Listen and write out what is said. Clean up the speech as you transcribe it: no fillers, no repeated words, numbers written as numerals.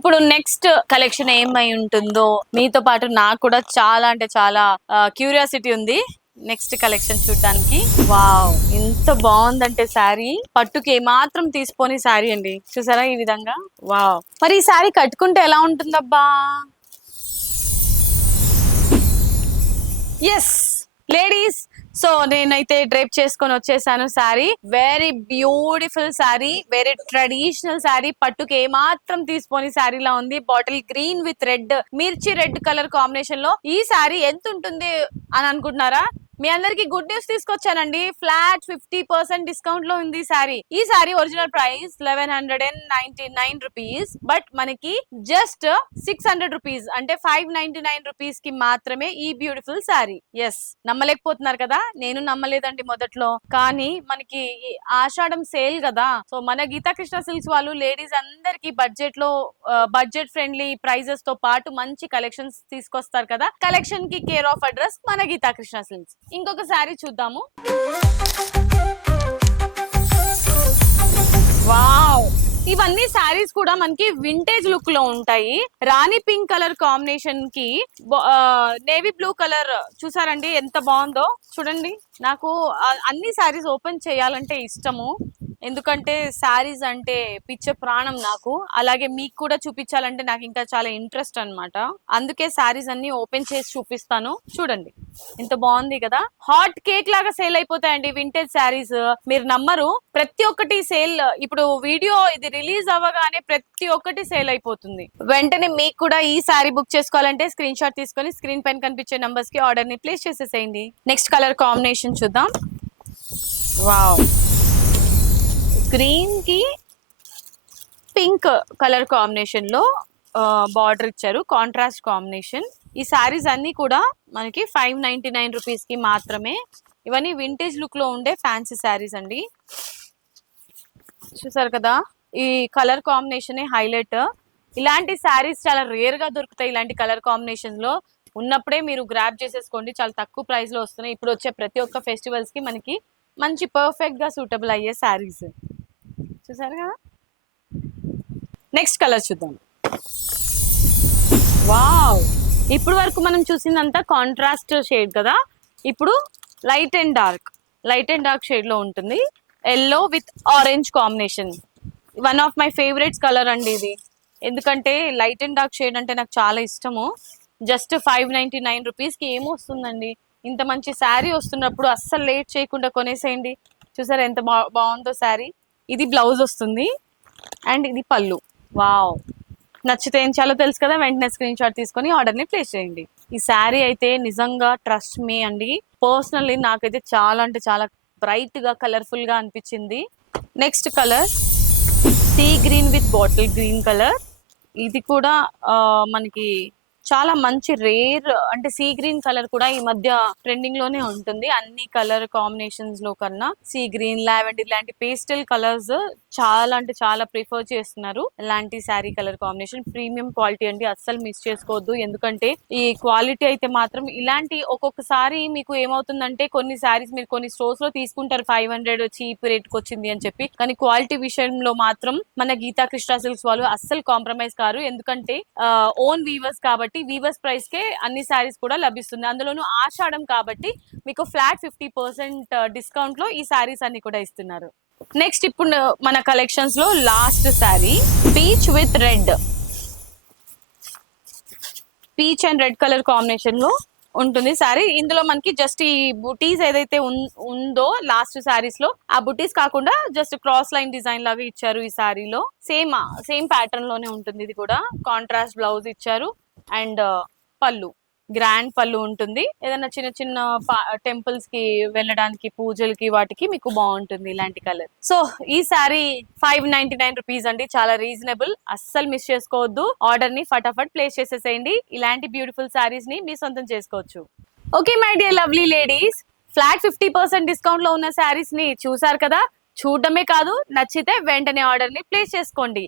ఇప్పుడు next collection ఏమై ఉంటుందో మీతో పాటు నాకు కూడా చాలా అంటే చాలా క్యూరియాసిటీ ఉంది. నెక్స్ట్ కలెక్షన్ చూడడానికి. వావ్, ఎంత బాగుందంటే శారీ, పట్టుకి ఏమాత్రం తీసుకోని శారీ అండి. చూసారా ఈ విధంగా? వావ్, మరి ఈ శారీ కట్టుకుంటే ఎలా ఉంటుందబ్బా? ఎస్ లేడీస్, సో నేనైతే డ్రేప్ చేసుకొని వచ్చేసాను sari. Very beautiful sari, very traditional sari. పట్టుకి ఏమాత్రం తీసుకోని శారీలా ఉంది. బాటిల్ గ్రీన్ విత్ రెడ్, మిర్చి రెడ్ కలర్ కాంబినేషన్ లో ఈ శారీ ఎంత ఉంటుంది అని అనుకుంటున్నారా? మీ అందరికి గుడ్ న్యూస్ తీసుకొచ్చానండి. ఫ్లాట్ 50% డిస్కౌంట్ లో ఉంది శారీ. ఈ sari original price 1199 rupees, but మనకి జస్ట్ 600 రూపీస్ అంటే 599 రూపీస్ కి మాత్రమే ఈ బ్యూటిఫుల్ శారీ. ఎస్, నమ్మలేకపోతున్నారు కదా? నేను నమ్మలేదండి మొదట్లో, కానీ మనకి ఆషాఢం సేల్ కదా, సో మన గీతా కృష్ణ సిల్క్స్ వాళ్ళు లేడీస్ అందరికి బడ్జెట్ లో బడ్జెట్ ఫ్రెండ్లీ ప్రైజెస్ తో పాటు మంచి కలెక్షన్స్ తీసుకొస్తారు కదా. కలెక్షన్ కి కేర్ ఆఫ్ అడ్రస్ మన గీతా కృష్ణ సిల్క్స్. ఇంకొక శారీ చూద్దాము. వావ్, ఇవన్నీ శారీస్ కూడా మనకి వింటేజ్ లుక్ లో ఉంటాయి. రాణి పింక్ కలర్ కాంబినేషన్ కి నేవీ బ్లూ కలర్ చూసారండి ఎంత బాగుందో. చూడండి, నాకు అన్ని శారీస్ ఓపెన్ చేయాలంటే ఇష్టము, ఎందుకంటే శారీస్ అంటే పిచ్చ ప్రాణం నాకు. అలాగే మీకు కూడా చూపించాలంటే నాకు ఇంకా చాలా ఇంట్రెస్ట్ అన్నమాట. అందుకే శారీస్ అన్ని ఓపెన్ చేసి చూపిస్తాను. చూడండి ఎంత బాగుంది కదా. హాట్ కేక్ లాగా సేల్ అయిపోతాయండి వింటేజ్ శారీస్. మీరు నమ్మరు, ప్రతి ఒక్కటి సేల్. ఇప్పుడు వీడియో ఇది రిలీజ్ అవ్వగానే ప్రతి ఒక్కటి సేల్ అయిపోతుంది. వెంటనే మీకు కూడా ఈ శారీ బుక్ చేసుకోవాలంటే స్క్రీన్ షాట్ తీసుకొని స్క్రీన్ పైన కనిపించే నంబర్స్ కి ఆర్డర్ ని ప్లేస్ చేసేసేయండి. నెక్స్ట్ కలర్ కాంబినేషన్ చూద్దాం. వావ్, గ్రీన్ కి పింక్ కలర్ కాంబినేషన్ లో బార్డర్ ఇచ్చారు, కాంట్రాస్ట్ కాంబినేషన్. ఈ శారీస్ అన్ని కూడా మనకి 599 రూపీస్ కి మాత్రమే. ఇవన్నీ వింటేజ్ లుక్ లో ఉండే ఫ్యాన్సీ శారీస్ అండి. చూసారు కదా, ఈ కలర్ కాంబినేషన్ హైలైట్. ఇలాంటి శారీస్ చాలా రేర్ గా దొరుకుతాయి. ఇలాంటి కలర్ కాంబినేషన్ లో ఉన్నప్పుడే మీరు గ్రాబ్ చేసేసుకోండి, చాలా తక్కువ ప్రైస్ లో వస్తున్నాయి. ఇప్పుడు వచ్చే ప్రతి ఒక్క ఫెస్టివల్స్ కి మనకి మంచి పర్ఫెక్ట్ గా సూటబుల్ అయ్యే శారీస్. చూసారు కదా. నెక్స్ట్ కలర్ చూద్దాం. వావ్, ఇప్పుడు వరకు మనం చూసిందంతా కాంట్రాస్ట్ షేడ్ కదా, ఇప్పుడు లైట్ అండ్ డార్క్ షేడ్ లో ఉంటుంది. Yellow with orange combination. One of my favourites colour అండి ఇది, ఎందుకంటే లైట్ అండ్ డార్క్ షేడ్ అంటే నాకు చాలా ఇష్టము. జస్ట్ 599 రూపీస్ కి ఏమొస్తుందండి. ఇంత మంచి శారీ వస్తున్నప్పుడు అస్సలు లేట్ చేయకుండా కొనేసేయండి. చూసారా ఎంత బాగుందో శారీ. ఇది బ్లౌజ్ వస్తుంది అండ్ ఇది పళ్ళు. వావ్, నచ్చితే ఏం చాలో తెలుసు కదా, వెంటనే స్క్రీన్ షాట్ తీసుకొని ఆర్డర్ ని ప్లేస్ చేయండి. ఈ శారీ అయితే నిజంగా ట్రస్ట్ మీ అండి, పర్సనల్లీ నాకైతే చాలా అంటే చాలా బ్రైట్ గా కలర్ఫుల్ గా అనిపించింది. Next colour sea green with bottle green colour. ఇది కూడా మనకి చాలా మంచి రేర్, అంటే సీ గ్రీన్ కలర్ కూడా ఈ మధ్య ట్రెండింగ్ లోనే ఉంటుంది. అన్ని కలర్ కాంబినేషన్స్ లో కన్నా సీ గ్రీన్, లావెండర్ ఇలాంటి పేస్టల్ కలర్స్ చాలా అంటే చాలా ప్రిఫర్ చేస్తున్నారు. ఇలాంటి sari colour combination premium quality అండి, అస్సలు మిస్ చేసుకోవద్దు. ఎందుకంటే ఈ క్వాలిటీ అయితే మాత్రం ఇలాంటి ఒక్కొక్కసారి మీకు ఏమవుతుందంటే కొన్ని శారీస్ మీరు కొన్ని స్టోర్స్ లో తీసుకుంటారు 500 చీప్ రేట్ కి వచ్చింది అని చెప్పి, కానీ క్వాలిటీ విషయంలో మాత్రం మన గీతా కృష్ణ సిల్క్స్ వాళ్ళు అస్సలు కాంప్రమైజ్ కారు. ఎందుకంటే ఓన్ వీవర్స్ కాబట్టి వీవర్స్ ప్రైస్ కే అన్ని శారీస్ కూడా లభిస్తుంది. అందులోనూ ఆషాఢం కాబట్టి మీకు ఫ్లాట్ 50% డిస్కౌంట్ లో ఈ శారీస్ అన్ని కూడా ఇస్తున్నారు. నెక్స్ట్ ఇప్పుడు మన కలెక్షన్స్ లో last sari peach with red, peach and red colour combination లో ఉంటుంది శారీ. ఇందులో మనకి జస్ట్ ఈ బుటీస్ ఏదైతే ఉందో లాస్ట్ శారీస్ లో, ఆ బుటీస్ కాకుండా జస్ట్ క్రాస్ లైన్ డిజైన్ లాగా ఇచ్చారు ఈ శారీలో. సేమ్ ప్యాటర్న్ లోనే ఉంటుంది. ఇది కూడా కాంట్రాస్ట్ బ్లౌజ్ ఇచ్చారు అండ్ పళ్ళు, గ్రాండ్ పళ్ళు ఉంటుంది. ఏదైనా చిన్న చిన్న టెంపుల్స్ కి వెళ్ళడానికి, పూజలకి వాటికి మీకు బాగుంటుంది ఇలాంటి కలర్. సో ఈ సారీ 599 రూపీస్ అండి, చాలా రీజనబుల్, అస్సలు మిస్ చేసుకోవద్దు. ఆర్డర్ ని ఫటాఫట్ ప్లేస్ చేసేసేయండి. ఇలాంటి బ్యూటిఫుల్ సారీస్ ని మీ సొంతం చేసుకోవచ్చు. Okay my dear lovely ladies, flat 50% discount లో ఉన్న శారీస్ ని చూసారు కదా. చూడడమే కాదు, నచ్చితే వెంటనే ఆర్డర్ ని ప్లేస్ చేసుకోండి.